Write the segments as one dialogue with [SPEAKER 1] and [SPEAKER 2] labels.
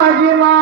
[SPEAKER 1] माझी माहेरी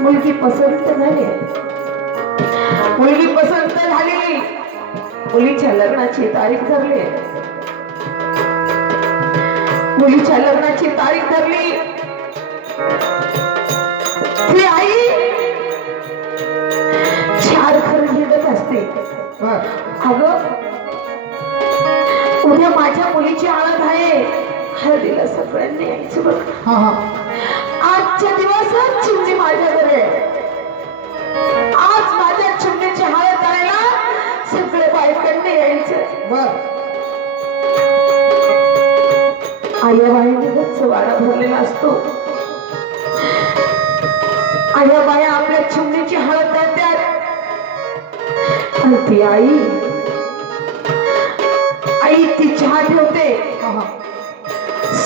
[SPEAKER 2] मुलगी पसंत झाली. मुलगी पसंत झाली. मुलीच्या लग्नाची तारीख ठरली मुलीच्या लग्नाची तारीख ठरली ती आई चार घर हिंडत असते. अगं उद्या माझ्या मुलीची हळद आहे. हळदीला सगळ्यांनी यायचं बघ.
[SPEAKER 1] हा हा.
[SPEAKER 2] आजच्या चिमणी माझ्या चिमणीची हळद करायला सगळे बायकांनी यायचं.
[SPEAKER 1] बर.
[SPEAKER 2] आया बाईने गच्च वाडा भरलेला असतो. आया बाया आपल्या चिमणीची हळद करतात आणि ती आई आई ती चहा ठेवते.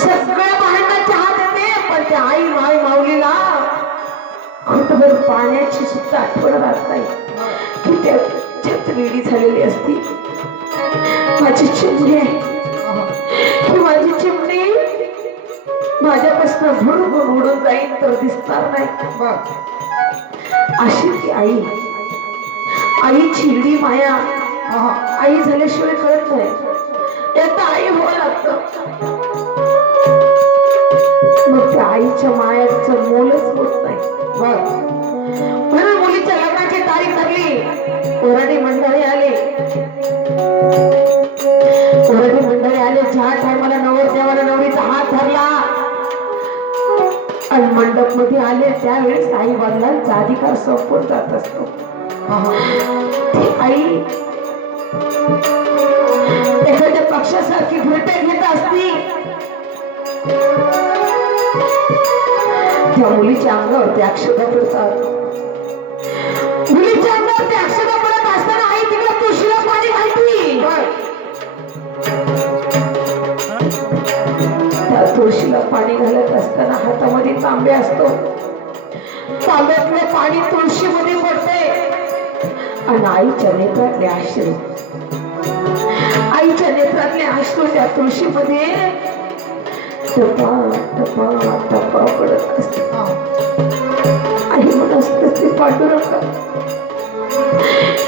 [SPEAKER 2] सगळ्या बाहेरना चहा देते पण त्या आई माय माऊलीला घुटभर पाण्याची सुद्धा आठवण राहत नाही. त्या झालेली असती. माझी चिमणी आहे. माझी चिमणी माझ्यापासून भुरभुर उडून जाईल तर दिसणार नाही. अशी ती आई. आई चिरडी माया. आई झाल्याशिवाय कळत नाही. एकदा आई हो लागत. मग त्या आईच्या मायाचं मोलच होत नाही. लागली ठरली ओरडी मंडळी आली. ओरडी मंडळी आली. ज्या टायमाला नवर देवाला नवरीचा हात धरला. आणि मंडपमध्ये आले. त्यावेळेस आई वडिलांचा अधिकार संपून जात असतो. आई एखाद्या पक्षासारखी भेटे घेत असती. त्या मुलीच्या अंगावरती अक्षता पडतात तुळशीला पाणी घालत असताना हातामध्ये तांबे असतो. तांब्यातलं पाणी तुळशीमध्ये पडते आणि आईच्या नेत्रातले आश्रू आईच्या नेत्रातले आश्रू त्या तुळशीमध्ये टपा टपा टपा पडत असते
[SPEAKER 1] हा
[SPEAKER 2] आई म्हणत असते पांडुरंगा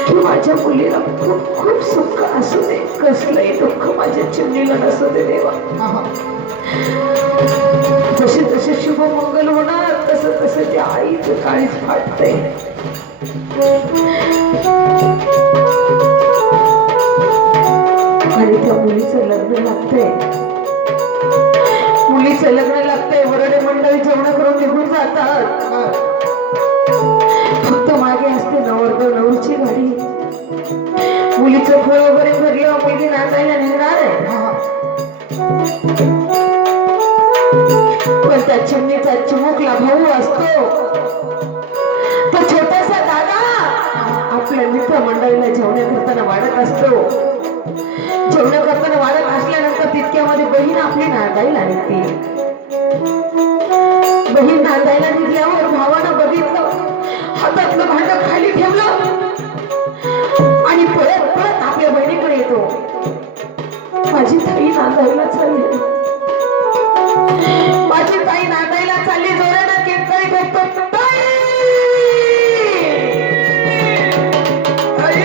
[SPEAKER 2] की माझ्या मुलीला खूप खूप सुख असू दे. कसलंही दुःख माझ्या चिमणीला नसू दे देवा.
[SPEAKER 1] हा
[SPEAKER 2] जसे जसे शुभमंगल होणार तसं तसं त्या आईचं काळीच फाटते आणि त्या मुलीचं लग्न लागतंय. मुलीचं लग्न लागतंय वरडे मंडळी जेवण करून निघून जातात. असते नवरदेव मुलीचं फळ वगैरे भरलं मुलगी नाचायला निघणार आहे.
[SPEAKER 1] हा
[SPEAKER 2] पण त्या चिमणीचा चिमुकला भाऊ असतो. तो छोटासा दादा आपल्या मित्र मंडळीला जेवण करताना वाढत असतो. जेवण करताना वाढत असल्यानंतर तितक्यामध्ये बहीण आपली नांदायला निघते. बहीण नांदायला निघल्यावर हातातलं भांड खाली ठेवलं. आणि पळत पळत आपल्या बहिणीकडे येतो. माझी ताई नांदायला चालली. माझी ताई नांदायला चालली. जोरानं किंकाळी भेटतो ताई!
[SPEAKER 3] ताई!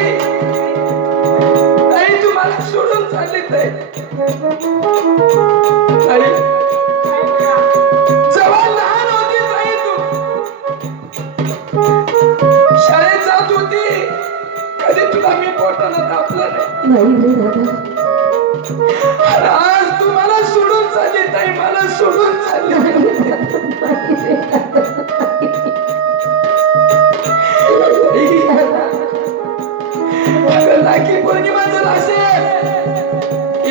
[SPEAKER 3] सोडून चालली ताई दाबलं नाही
[SPEAKER 2] नाही. रे दादा
[SPEAKER 3] आज तू मला सोडून चालली ताई मला सोडून चालली. राखी पौर्णिमा जर असेल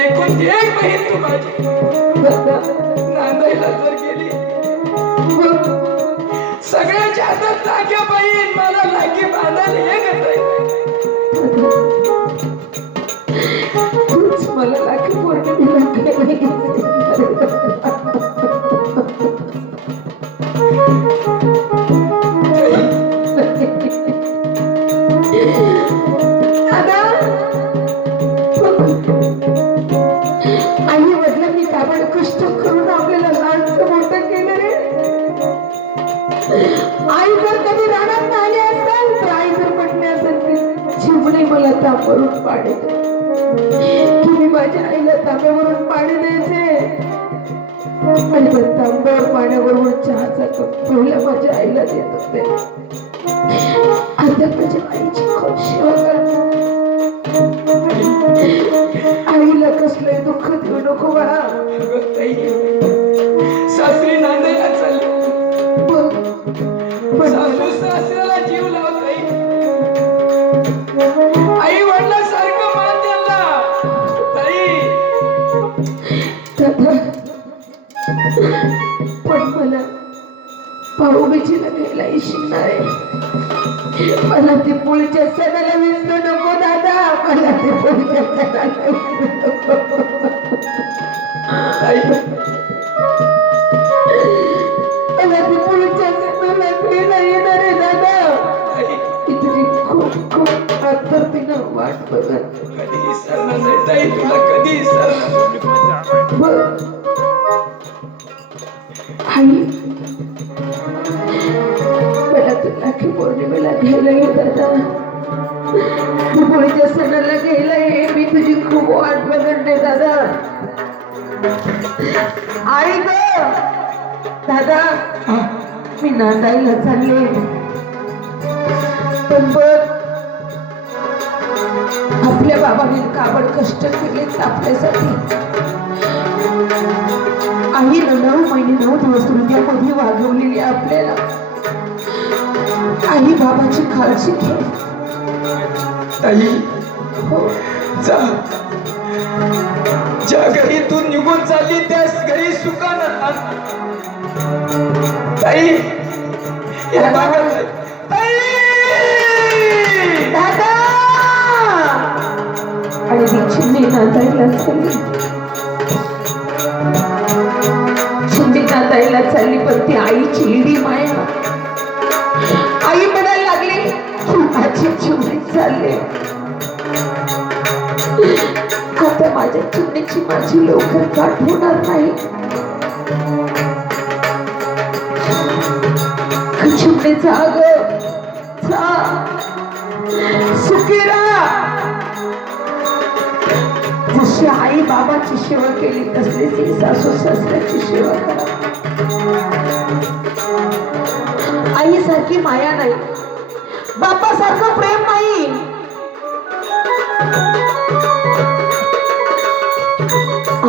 [SPEAKER 3] एकूण एक बहीण तू माझी.
[SPEAKER 2] दादा,
[SPEAKER 3] नांदायला जर गेली. सगळ्याच्या हातात लाख्या बहीण मला लाखी बांधायला ये ग सासऱ्याला जीव आई मान त्यांना
[SPEAKER 2] दादा पण मला भाऊबीजीला घ्यायला येशील नाही मला ते पुढच्या सणाला विसरू नको दादा. मला ते पुढच्या सणाला विसरू
[SPEAKER 3] कधी नाही तुला
[SPEAKER 2] मला राखी पौर्णिमेला घ्यायला येत आता. होळीच्या सणाला गेलंय मी तुझी खूप वाट बघते दादा. आई ग! दादा मी नांदायला चालले. पण बघ आपल्या बाबाने काबड कष्ट केलेत आपल्यासाठी आईनं नऊ महिने नऊ दिवस हृदयामध्ये वागवलेली आपल्याला. आई बाबाची काळजी घे.
[SPEAKER 3] ताई
[SPEAKER 2] हो.
[SPEAKER 3] जा. ज्या घरी तू निघून चालली त्याच घरी सुखानं. ताई या
[SPEAKER 2] आणि ती चालली चिमणी नांदायला चालली पण ती आईची इडी माया. आई म्हणायला लागली की माझी चिमणी चालली. आता माझ्या चिमणीची माझी लवकर गाठ होणार नाही. चिमणी जाग जा सुखी आई बाबाची सेवा केली तसलीच ही सासू सासऱ्याची सेवा करा. आई सारखी माया नाही. बापासारखं प्रेम नाही.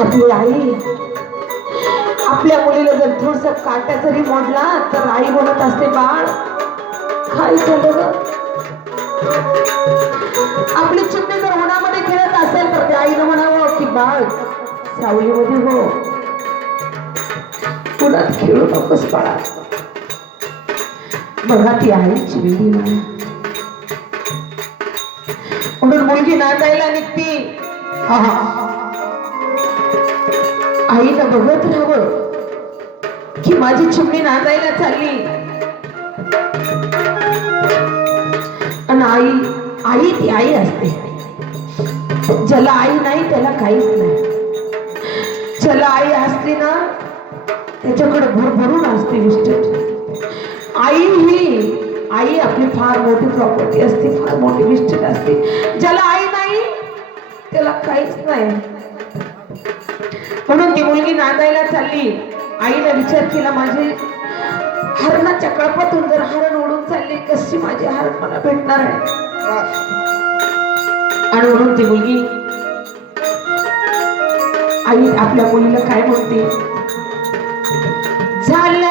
[SPEAKER 2] आपली आई आपल्या मुलीला जर थोडस काट्या जरी मोडला तर आई बोलत असते बाळ काय झालं ग? आपली चिमणी जर होणार असेल तर त्या आईनं म्हणावं की बाळ सावलीमध्ये हो. उन्हात खेळू नकोस बाळा. बघा ती आईची वेळी म्हणून मुलगी नांदायला निघती. आईनं बघत राहावं की माझी चिमणी नांदायला चालली. आणि आई आई ती आई असते. ज्याला आई नाही त्याला काहीच नाही. ज्याला आई असते ना त्याच्याकडे भरभरून असते मिस्टर आई ही आई आपली फार मोठी प्रॉपर्टी असते फार मोठी मिस्टर असते. ज्याला आई नाही त्याला काहीच नाही. म्हणून ती मुलगी नांदायला चालली. आईने विचार केला माझे हरणाच्या कळपातून जर हरण उडून चालली कशी माझी हरण मला भेटणार आहे? आणि म्हणून ती मुलगी आई आपल्या मुलीला काय म्हणते झालं.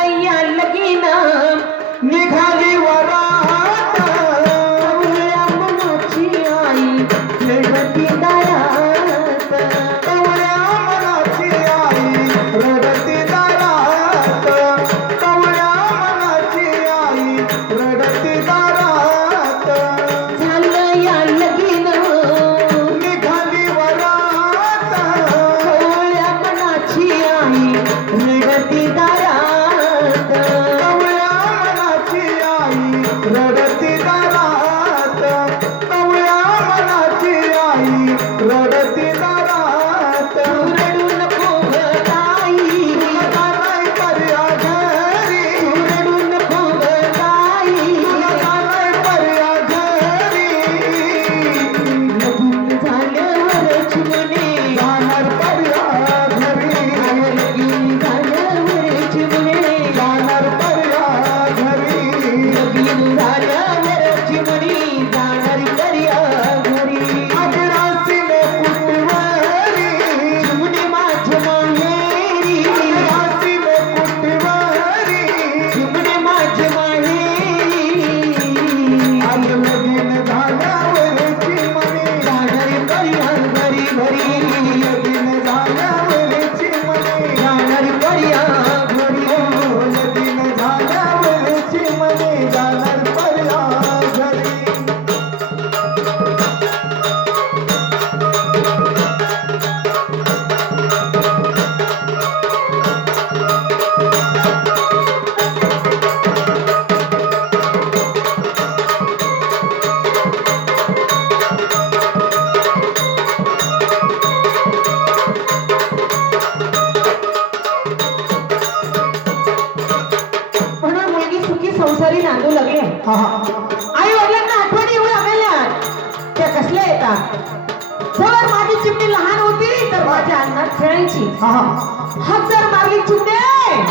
[SPEAKER 2] हात जर मारली चिमणे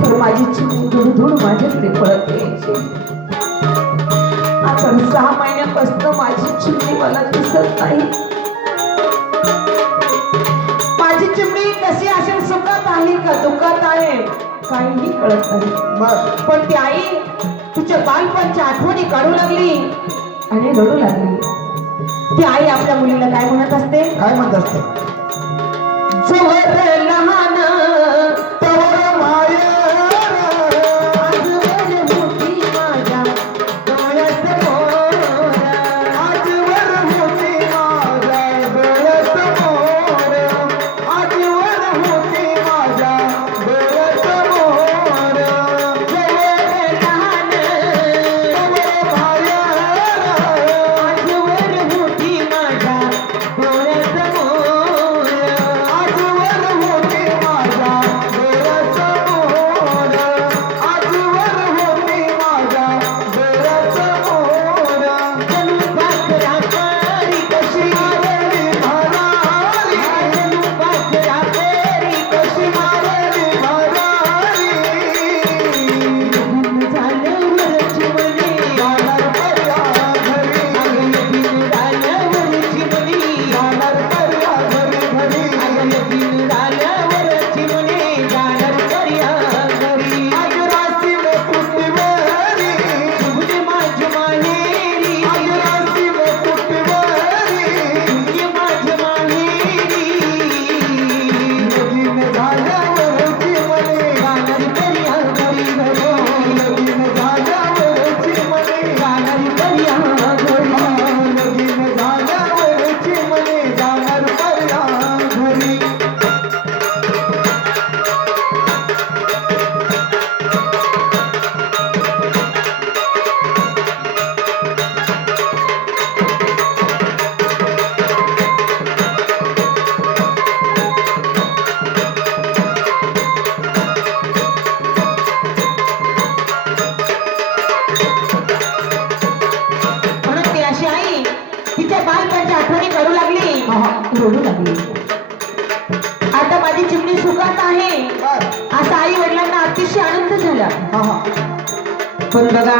[SPEAKER 2] तर माझी चिमणी धुडधुड माझ्याकडे पळत यायची. आता सहा महिन्यापासून माझी चिमणी मला दिसत नाही. माझी चिमणी कशी असेल सुखात आहे का दुःखात आहे? काहीही कळत नाही. पण ती आई तिच्या बालपणच्या आठवणी काढू लागली आणि रडू लागली. ती आई आपल्या मुलीला काय म्हणत असते?
[SPEAKER 1] काय म्हणत असते?
[SPEAKER 2] बघा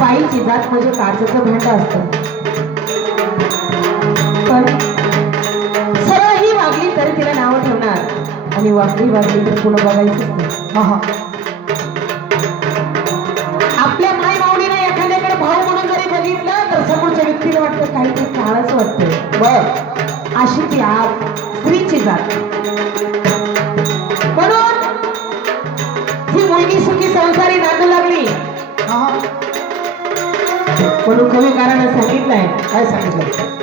[SPEAKER 2] बाईची जात म्हणजे काचेचं भांड असतं. पण सरळ ही वागली तर तिला नावं ठेवणार. आणि वागली वागली तर पुन्हा बघायचंच नाही.
[SPEAKER 1] हा हा
[SPEAKER 2] आपल्या माय माऊलीने एखाद्याकडे भाऊ म्हणून जरी बघितलं तर समोरच्या व्यक्तीला वाटतं काहीतरी काळच वाटतंय.
[SPEAKER 1] बर.
[SPEAKER 2] अशी ती आप स्त्रीची जात. म्हणून कवी कारानं सांगितलंय?
[SPEAKER 1] काय सांगितलं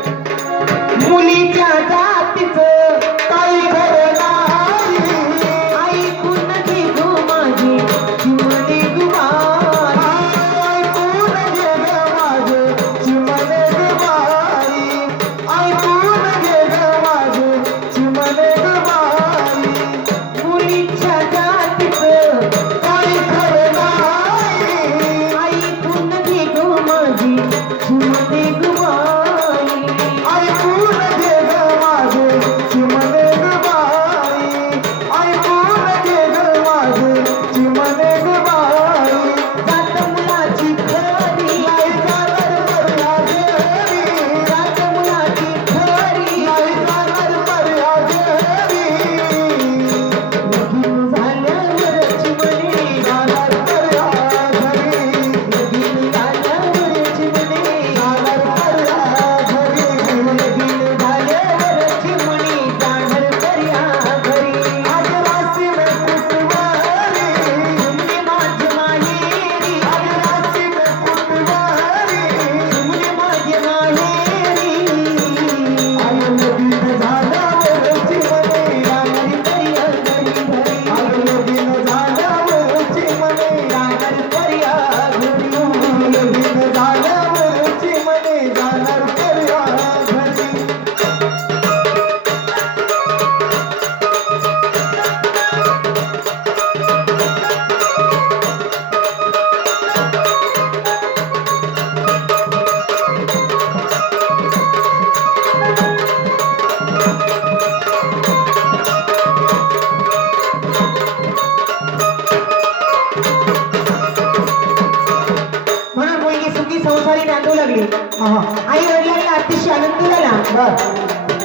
[SPEAKER 1] म्हणून मुलगी सुखी संसारी नांदू लागली.
[SPEAKER 2] आई वडिलांना अतिशय आनंद झाला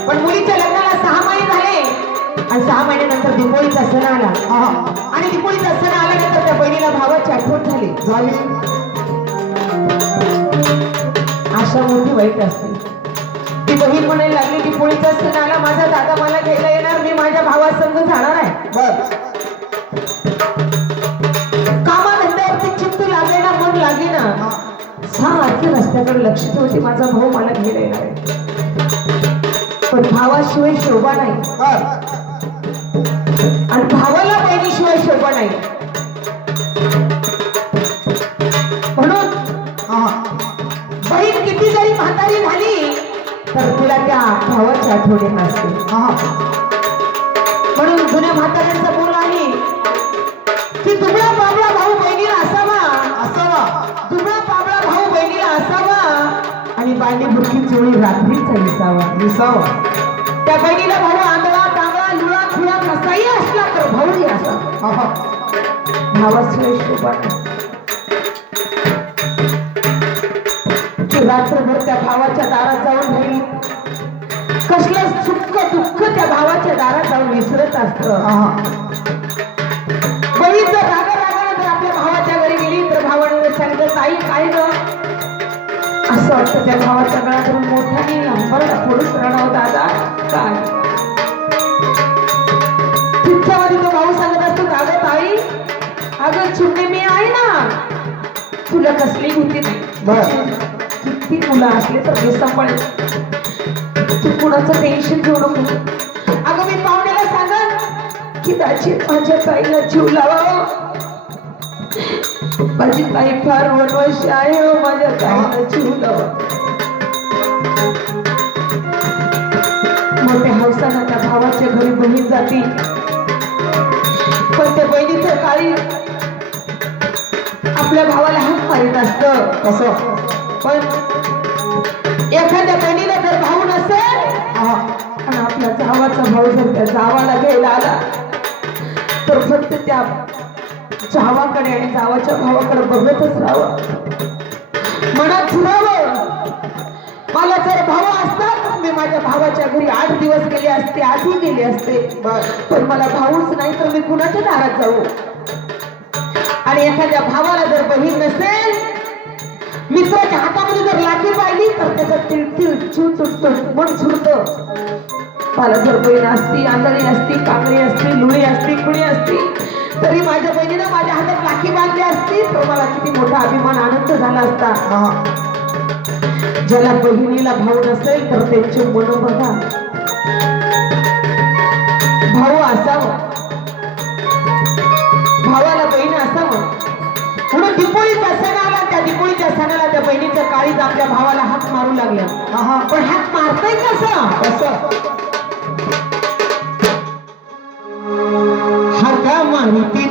[SPEAKER 2] पण मुलीच्या लग्नाला सहा महिने झाले. आणि सहा महिन्यानंतर दिपोळीचा सण आला. आणि दिपोळीचा सण आल्यानंतर त्या बहिणीला भावाची आठवण झाली.
[SPEAKER 1] झाली.
[SPEAKER 2] आशा मोठी वाईट असते. ती बहीण म्हणायला लागली दिपोळीचा सण आला माझा दादा मला घ्यायला येणार मी माझ्या भावासंग जाणार आहे. बस. ना सारखी रस्त्याकडे लक्ष ठेवते. माझा भाऊ मला घ्यायला येणार आहे. पण भावाशिवाय शोभा नाही. आणि भावाला बहिणीशिवाय शोभा नाही. म्हणून बहीण किती जरी म्हातारी झाली तर तिला त्या भावाची आठवण असते चोळी विसावा
[SPEAKER 1] विसावा
[SPEAKER 2] त्या बहिणीला भाऊ आंधळा तांगळा लुळा खुळा कसाही असला तर भाऊही असा.
[SPEAKER 1] भावा हा
[SPEAKER 2] रात्रभर त्या भावाच्या दारात जाऊन राहिली. कसलं सुख दुःख त्या भावाच्या दारात जाऊन विसरत असत.
[SPEAKER 1] हा हा
[SPEAKER 2] रागा रागाने जर आपल्या भावाच्या घरी गेली तर भावाने सांगितलं ताई काय ग? वाटतं त्या भावाच्या गळ्यातून मोठ्याने लंबरला फोडून रडाव दादा काय? तितक्यामध्ये तो भाऊ सांगत असतो अगं ताई अगं चिमणे मी आहे ना. तुला कसली भीती नाही.
[SPEAKER 1] बर.
[SPEAKER 2] किती मुलं असले तर सांभाळेल तू कुणाचं टेन्शन घेऊ नको. अगं मी पाहुण्याला सांगन की त्याची माझ्या ताईला जीव लावा. माझी ताई फार वनवाशी आहे हो माझ्या ताईला जीव लावा. मोठ्या हौसानं त्या भावाच्या घरी बहीण जाती. पण त्या बहिणीचं काळी आपल्या भावाला हात मारित असतं.
[SPEAKER 1] कसं
[SPEAKER 2] पण एखाद्या बहिणीला जर भाऊ नसेल आणि आपल्या जावाचा भाऊ जर त्या जावाला घ्यायला आला तर फक्त त्या जावाकडे आणि जावाच्या भावाकडे बघतच राहावं. मनात झुरावं मला जर भाव असतात मी माझ्या भावाच्या घरी आठ दिवस गेले असते आठही गेले असते. पण मला भाऊच नाही तर मी कुणाच्या दारात जाऊ? आणि एखाद्या भावाला जर बहीण नसेल मित्राच्या हातामध्ये जर लाठी पाहिली तर त्याचा तिळतिळ तिळ जीव तुटतो मन सुटतं मला जर बहीण असती आंधळी असती कांगळी असती लुळी असती कुणी असती तरी माझ्या बहिणीनं माझ्या हातात लाठी बांधली असती तर मला किती मोठा अभिमान आनंद झाला असता. ज्याला बहिणीला भाऊ नसेल तर त्यांचे मन बघा. भाऊ असावा. भावाला बहीण असावं. म्हणून दिपोळीचा सण आला त्या दिपोळीच्या सणाला त्या बहिणीच्या काळीच आपल्या भावाला हात मारू लागल्या. पण हात मारताय कसा?
[SPEAKER 1] कसं?
[SPEAKER 2] Quero ter